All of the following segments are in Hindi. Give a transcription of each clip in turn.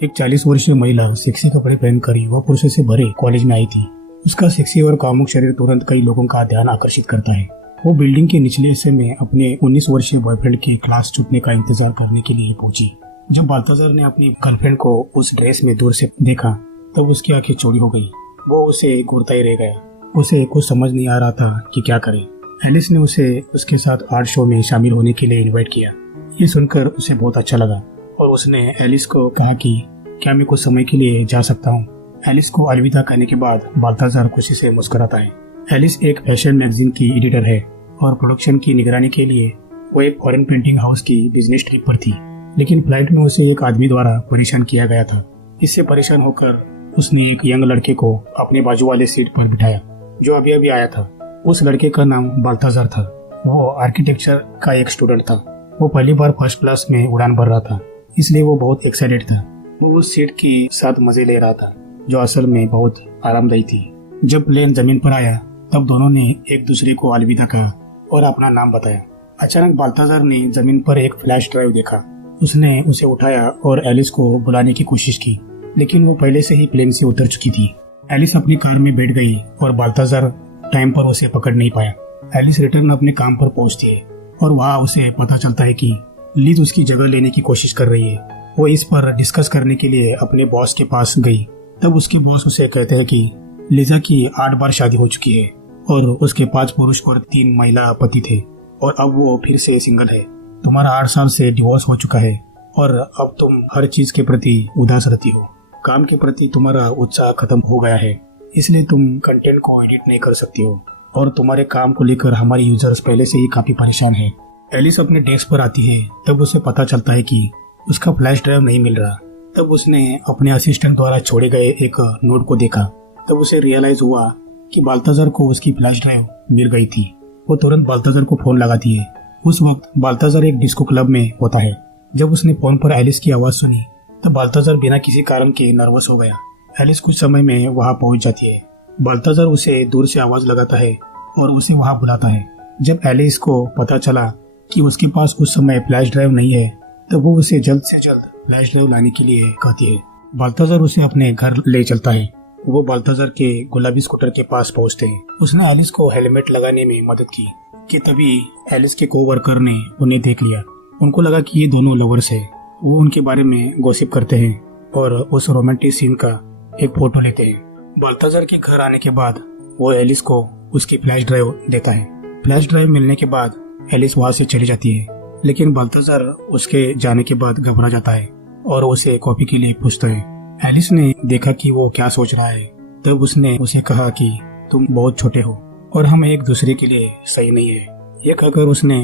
एक 40 वर्षीय महिला सेक्सी कपड़े पहनकर युवा पुरुषों से भरे कॉलेज में आई थी। उसका सेक्सी और कामुक शरीर तुरंत कई लोगों का ध्यान आकर्षित करता है। वो बिल्डिंग के निचले हिस्से में अपने 19 वर्षीय बॉयफ्रेंड के क्लास छूटने का इंतजार करने के लिए पहुंची। जब बाल्ताजार ने अपनी गर्लफ्रेंड को उस ड्रेस में दूर से देखा तब उसकी आंखें चौड़ी हो गई। वो उसे घूरता ही रह गया। उसे कुछ समझ नहीं आ रहा था कि क्या करे। एलिस ने उसे उसके साथ आर्ट शो में शामिल होने के लिए इनवाइट किया। ये सुनकर उसे बहुत अच्छा लगा और उसने एलिस को कहा कि क्या मैं कुछ समय के लिए जा सकता हूँ। एलिस को अलविदा कहने के बाद बाल्ताजार खुशी से मुस्कुराता है। एलिस एक फैशन मैगजीन की एडिटर है और प्रोडक्शन की निगरानी के लिए वो एक फॉरेन प्रिंटिंग हाउस की बिजनेस ट्रिप पर थी। लेकिन फ्लाइट में उसे एक आदमी द्वारा परेशान किया गया था। इससे परेशान होकर उसने एक यंग लड़के को अपने बाजू वाले सीट पर बिठाया जो अभी अभी आया था। उस लड़के का नाम बाल्ताजार था। वो आर्किटेक्चर का एक स्टूडेंट था। वो पहली बार फर्स्ट क्लास में उड़ान भर रहा था, इसलिए वो बहुत एक्साइटेड था। वो उस सीट के साथ मजे ले रहा था जो असल में बहुत आरामदायी थी। जब प्लेन जमीन पर आया तब दोनों ने एक दूसरे को अलविदा कहा और अपना नाम बताया। अचानक बाल्ताजार ने जमीन पर एक फ्लैश ड्राइव देखा। उसने उसे उठाया और एलिस को बुलाने की कोशिश की, लेकिन वो पहले से ही प्लेन से उतर चुकी थी। एलिस अपनी कार में बैठ गई और बाल्ताजार टाइम पर उसे पकड़ नहीं पाया। एलिस रिटर्न अपने काम पर पहुंचती है और वहाँ उसे पता चलता है कि लीज उसकी जगह लेने की कोशिश कर रही है। वो इस पर डिस्कस करने के लिए अपने बॉस के पास गई। तब उसके बॉस उसे कहते हैं कि लिजा की 8 बार शादी हो चुकी है और उसके 5 पुरुष और 3 महिला पति थे और अब वो फिर से सिंगल है। तुम्हारा 8 साल से डिवोर्स हो चुका है और अब तुम हर चीज के प्रति उदास रहती हो। काम के प्रति तुम्हारा उत्साह खत्म हो गया है, इसलिए तुम कंटेंट को एडिट नहीं कर सकती हो और तुम्हारे काम को लेकर हमारे यूजर्स पहले से ही काफी परेशान है। एलिस अपने डेस्क पर आती है तब उसे पता चलता है कि उसका फ्लैश ड्राइव नहीं मिल रहा। तब उसने अपने असिस्टेंट द्वारा छोड़े गए एक नोट को देखा। तब उसे रियलाइज हुआ कि बाल्ताजार को उसकी फ्लैश ड्राइव मिल गई थी। वो तुरंत बाल्ताजार को फोन लगाती है। उस वक्त बाल्ताजार एक डिस्को क्लब में होता है। जब उसने फोन पर एलिस की आवाज सुनी तब बाल्ताजार बिना किसी कारण के नर्वस हो गया। एलिस कुछ समय में वहां पहुंच जाती है। बाल्ताजार उसे दूर से आवाज लगाता है और उसे वहां बुलाता है। जब एलिस को पता चला कि उसके पास उस समय फ्लैश ड्राइव नहीं है तब वो उसे जल्द से जल्द फ्लैश ड्राइव लाने के लिए कहती है। बाल्ताजार उसे अपने घर ले चलता है। वो बाल्ताजार के गुलाबी स्कूटर के पास पहुंचते हैं। उसने एलिस को हेलमेट लगाने में मदद की कि तभी एलिस के कोवर्कर ने उन्हें देख लिया। उनको लगा कि ये दोनों लवर्स है। वो उनके बारे में गॉसिप करते हैं और उस रोमांटिक सीन का एक फोटो लेते हैं। बाल्ताजार के घर आने के बाद वो एलिस को उसकी फ्लैश ड्राइव देता है। फ्लैश ड्राइव मिलने के बाद एलिस वहाँ से चली जाती है, लेकिन बाल्ताजार उसके जाने के बाद घबरा जाता है और उसे कॉफी के लिए पूछता है। एलिस ने देखा कि वो क्या सोच रहा है। तब उसने उसे कहा कि तुम बहुत छोटे हो और हम एक दूसरे के लिए सही नहीं है। ये कहकर उसने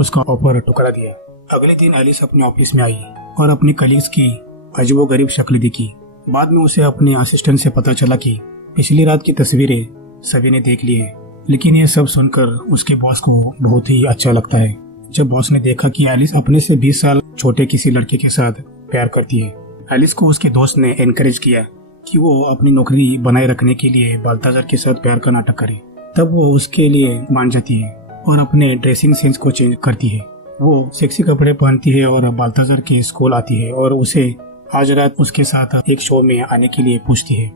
उसका ऑफर ठुकरा दिया। अगले दिन एलिस अपने ऑफिस में आई और अपने कलीग्स की अजीबोगरीब शक्ल दिखी। बाद में उसे अपने असिस्टेंट से पता चला कि पिछली रात की तस्वीरें सभी ने देख ली है। लेकिन ये सब सुनकर उसके बॉस को बहुत ही अच्छा लगता है। जब बॉस ने देखा कि एलिस अपने से 20 साल छोटे किसी लड़के के साथ प्यार करती है, एलिस को उसके दोस्त ने एनकरेज किया कि वो अपनी नौकरी बनाए रखने के लिए बाल्ताजार के साथ प्यार का नाटक करे। तब वो उसके लिए मान जाती है और अपने ड्रेसिंग सेंस को चेंज करती है। वो सेक्सी कपड़े पहनती है और बाल्ताजार के स्कूल आती है और उसे आज रात उसके साथ एक शो में आने के लिए पूछती है।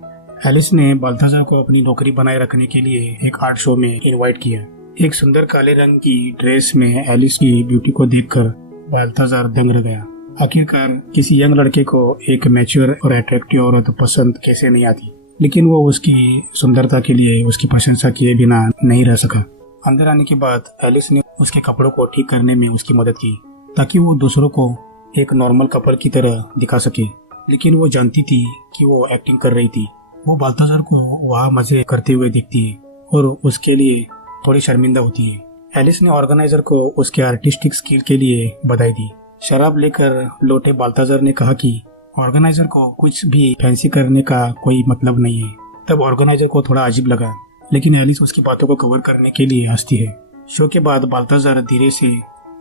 एलिस ने बाल्ताजार को अपनी नौकरी बनाए रखने के लिए एक आर्ट शो में इनवाइट किया। एक सुंदर काले रंग की ड्रेस में एलिस की ब्यूटी को देखकर बाल्ताजार दंग रह गया। आखिरकार किसी यंग लड़के को एक मैच्योर और अट्रैक्टिव औरत पसंद कैसे नहीं आती, लेकिन वो उसकी सुंदरता के लिए उसकी प्रशंसा किए बिना नहीं रह सका। अंदर आने के बाद एलिस ने उसके कपड़ों को ठीक करने में उसकी मदद की ताकि वो दूसरों को एक नॉर्मल कपल की तरह दिखा सके। लेकिन वो जानती थी कि वो एक्टिंग कर रही थी। वो बाल्ताजार को वहाँ मजे करते हुए दिखती है और उसके लिए थोड़ी शर्मिंदा होती है। एलिस ने ऑर्गेनाइजर को उसके आर्टिस्टिक स्किल के लिए बधाई दी। शराब लेकर लौटे बाल्ताजार ने कहा कि ऑर्गेनाइजर को कुछ भी फैंसी करने का कोई मतलब नहीं है। तब ऑर्गेनाइजर को थोड़ा अजीब लगा, लेकिन एलिस उसकी बातों को कवर करने के लिए हंसती है। शो के बाद बाल्ताजार धीरे से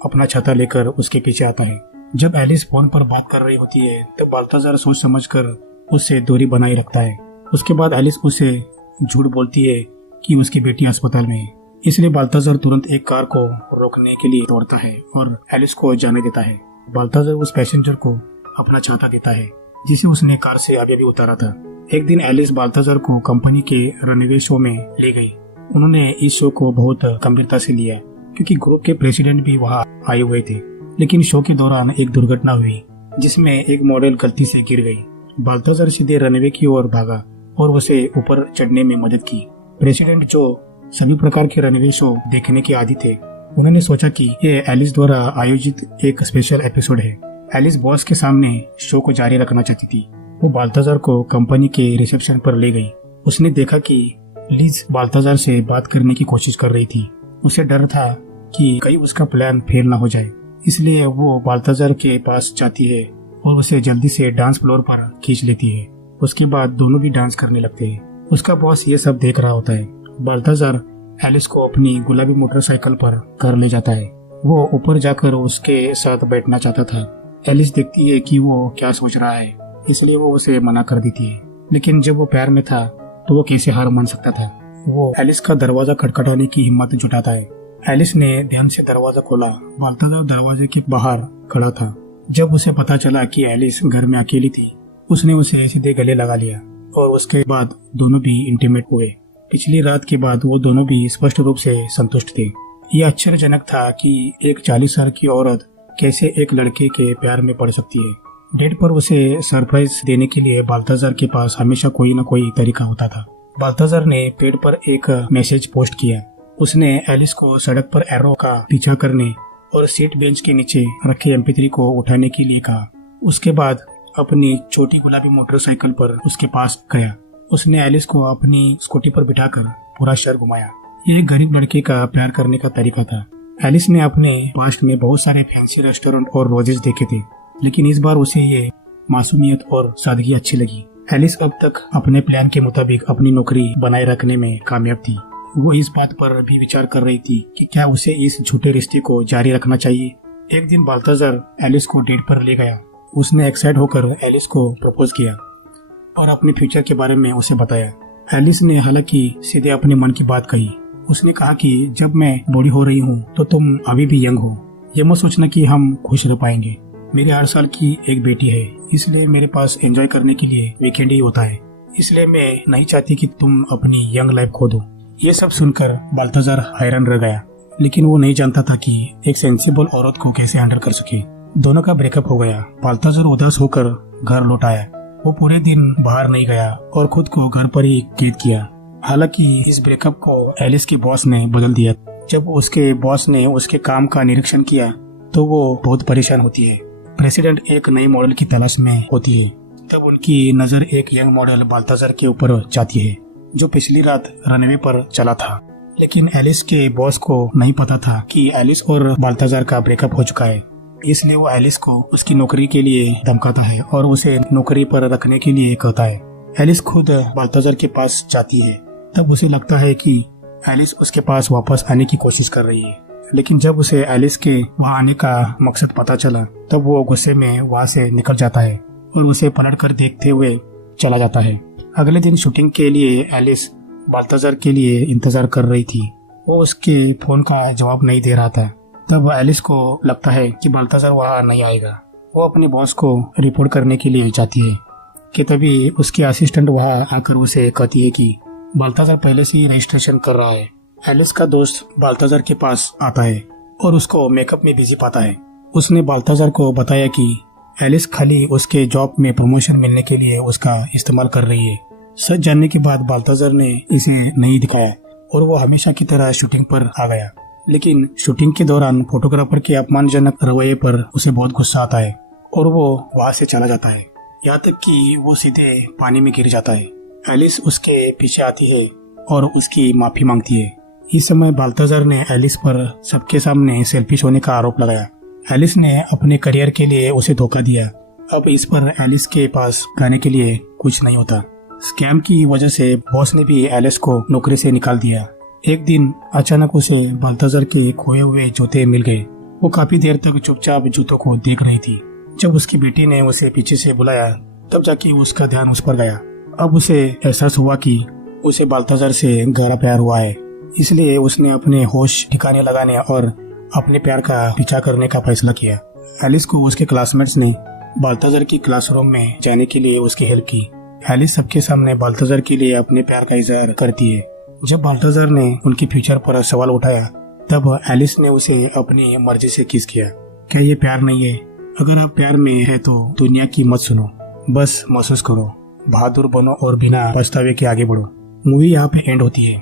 अपना छाता लेकर उसके पीछे आता है। जब एलिस फोन पर बात कर रही होती है तब बाल्ताजार सोच समझकर उससे दूरी बनाए रखता है। उसके बाद एलिस उसे झूठ बोलती है कि उसकी बेटी अस्पताल में है, इसलिए बाल्ताजार तुरंत एक कार को रोकने के लिए दौड़ता है और एलिस को जाने देता है। बाल्ताजार उस पैसेंजर को अपना छाता देता है जिसे उसने कार से अभी अभी उतारा था। एक दिन एलिस बाल्थाजार को कंपनी के रनवे शो में ले गई। उन्होंने इस शो को बहुत गंभीरता से लिया क्योंकि ग्रुप के प्रेसिडेंट भी वहां आए हुए थे। लेकिन शो के दौरान एक दुर्घटना हुई जिसमें एक मॉडल गलती से गिर गई। बाल्थाजार सीधे रनवे की ओर भागा और उसे ऊपर चढ़ने में मदद की। प्रेसिडेंट, जो सभी प्रकार के रनवे शो देखने के आदी थे, उन्होंने सोचा कि ये एलिस द्वारा आयोजित एक स्पेशल एपिसोड है। एलिस बॉस के सामने शो को जारी रखना चाहती थी। वो बाल्थाजार को कंपनी के रिसेप्शन पर ले गई। उसने देखा कि लिज बाल्थाजार से बात करने की कोशिश कर रही थी। उसे डर था कि कहीं उसका प्लान फेल ना हो जाए, इसलिए वो बाल्थाजार के पास जाती है और उसे जल्दी से डांस फ्लोर पर खींच लेती है। उसके बाद दोनों भी डांस करने लगते हैं। उसका बॉस ये सब देख रहा होता है। बाल्थाजार एलिस को अपनी गुलाबी मोटरसाइकिल पर घर ले जाता है। वो ऊपर जाकर उसके साथ बैठना चाहता था। एलिस देखती है कि वो क्या सोच रहा है, इसलिए वो उसे मना कर देती है। लेकिन जब वो प्यार में था तो वो कैसे हार मान सकता था। वो एलिस का दरवाजा खटखटाने की हिम्मत जुटाता है। एलिस ने ध्यान से दरवाजा खोला। बाल्थाजार दरवाजे के बाहर खड़ा था। जब उसे पता चला कि एलिस घर में अकेली थी, उसने उसे सीधे गले लगा लिया और उसके बाद दोनों भी इंटीमेट हुए। पिछली रात के बाद वो दोनों भी स्पष्ट रूप से संतुष्ट थे। यह आश्चर्यजनक था कि एक 40 साल की औरत कैसे एक लड़के के प्यार में पड़ सकती है। डेट पर उसे सरप्राइज देने के लिए बाल्थाजार के पास हमेशा कोई न कोई तरीका होता था। बाल्थाजार ने पेड़ पर एक मैसेज पोस्ट किया। उसने एलिस को सड़क पर एरो का पीछा करने और सीट बेंच के नीचे रखे MP3 को उठाने के लिए कहा। उसके बाद अपनी छोटी गुलाबी मोटरसाइकिल पर उसके पास गया। उसने एलिस को अपनी स्कूटी पर बिठाकर पूरा शहर घुमाया। ये एक गरीब लड़के का प्यार करने का तरीका था। एलिस ने अपने पास्ट में बहुत सारे फैंसी रेस्टोरेंट और रोजेस देखे थे, लेकिन इस बार उसे ये मासूमियत और सादगी अच्छी लगी। एलिस अब तक अपने प्लान के मुताबिक अपनी नौकरी बनाए रखने में कामयाब थी। वो इस बात पर भी विचार कर रही थी कि क्या उसे इस झूठे रिश्ते को जारी रखना चाहिए। एक दिन बाल्थाजार एलिस को डेट पर ले गया। उसने एक्साइट होकर एलिस को प्रपोज किया और अपने फ्यूचर के बारे में उसे बताया। एलिस ने हालांकि सीधे अपने मन की बात कही। उसने कहा कि जब मैं बूढ़ी हो रही हूँ तो तुम अभी भी यंग हो। ये मत सोचना कि हम खुश रह पाएंगे। मेरे 8 साल की एक बेटी है, इसलिए मेरे पास एंजॉय करने के लिए वीकेंड ही होता है। इसलिए मैं नहीं चाहती कि तुम अपनी यंग लाइफ खो दो। ये सब सुनकर बाल्थाजार हैरान रह गया, लेकिन वो नहीं जानता था कि एक सेंसिबल औरत को कैसे हैंडल कर सके। दोनों का ब्रेकअप हो गया। बाल्थाजार उदास होकर घर लौट आया। वो पूरे दिन बाहर नहीं गया और खुद को घर पर ही कैद किया। हालांकि इस ब्रेकअप को एलिस के बॉस ने बदल दिया। जब उसके बॉस ने उसके काम का निरीक्षण किया तो वो बहुत परेशान होती है। प्रेसिडेंट एक नई मॉडल की तलाश में होती है। तब उनकी नजर एक यंग मॉडल बाल्थाजार के ऊपर जाती है, जो पिछली रात रनवे पर चला था। लेकिन एलिस के बॉस को नहीं पता था कि एलिस और बाल्थाजार का ब्रेकअप हो चुका है। इसलिए वो एलिस को उसकी नौकरी के लिए धमकाता है और उसे नौकरी पर रखने के लिए कहता है। एलिस खुद बाल्थाजार के पास जाती है। तब उसे लगता है कि एलिस उसके पास वापस आने की कोशिश कर रही है। लेकिन जब उसे एलिस के वहां आने का मकसद पता चला तब वो गुस्से में वहां से निकल जाता है और उसे पलटकर देखते हुए चला जाता है। अगले दिन शूटिंग के लिए एलिस बाल्थाजार के लिए इंतजार कर रही थी। वो उसके फोन का जवाब नहीं दे रहा था। तब एलिस को लगता है कि बाल्थाजार वहां नहीं आएगा। वो अपने बॉस को रिपोर्ट करने के लिए जाती है कि तभी उसके असिस्टेंट वहां आकर उसे कहती है कि बाल्थाजार पहले से ही रजिस्ट्रेशन कर रहा है। एलिस का दोस्त बाल्थाजार के पास आता है और उसको मेकअप में बिजी पाता है। उसने बाल्थाजार को बताया कि एलिस खाली उसके जॉब में प्रमोशन मिलने के लिए उसका इस्तेमाल कर रही है। सच जानने के बाद बाल्थाजार ने इसे नहीं दिखाया और वो हमेशा की तरह शूटिंग पर आ गया। लेकिन शूटिंग के दौरान फोटोग्राफर के अपमानजनक रवैये पर उसे बहुत गुस्सा आता है और वो वहां से चला जाता है, यहाँ तक कि वो सीधे पानी में गिर जाता है। एलिस उसके पीछे आती है और उसकी माफी मांगती है। इस समय बाल्थाजार ने एलिस पर सबके सामने सेल्फिश होने का आरोप लगाया। एलिस ने अपने करियर के लिए उसे धोखा दिया। अब इस पर एलिस के पास गाने के लिए कुछ नहीं होता। स्कैम की वजह से बॉस ने भी एलिस को नौकरी से निकाल दिया। एक दिन अचानक उसे बाल्थाजार के खोए हुए जूते मिल गए। वो काफी देर तक चुपचाप जूतों को देख रही थी। जब उसकी बेटी ने उसे पीछे से बुलाया तब जाके उसका ध्यान उस पर गया। अब उसे एहसास हुआ कि उसे बाल्थाजार से गहरा प्यार हुआ है। इसलिए उसने अपने होश ठिकाने लगाने और अपने प्यार का पीछा करने का फैसला किया। एलिस को उसके क्लासमेट्स ने बाल्थाजर की क्लासरूम में जाने के लिए उसकी हेल्प की। एलिस सबके सामने बाल्थाजर के लिए अपने प्यार का इजहार करती है। जब बाल्थाजर ने उनके फ्यूचर पर सवाल उठाया तब एलिस ने उसे अपनी मर्जी से किस किया। क्या ये प्यार नहीं है? अगर आप प्यार में है तो दुनिया की मत सुनो, बस महसूस करो, बहादुर बनो और बिना पछतावे के आगे बढ़ो। मूवी यहाँ पे एंड होती है।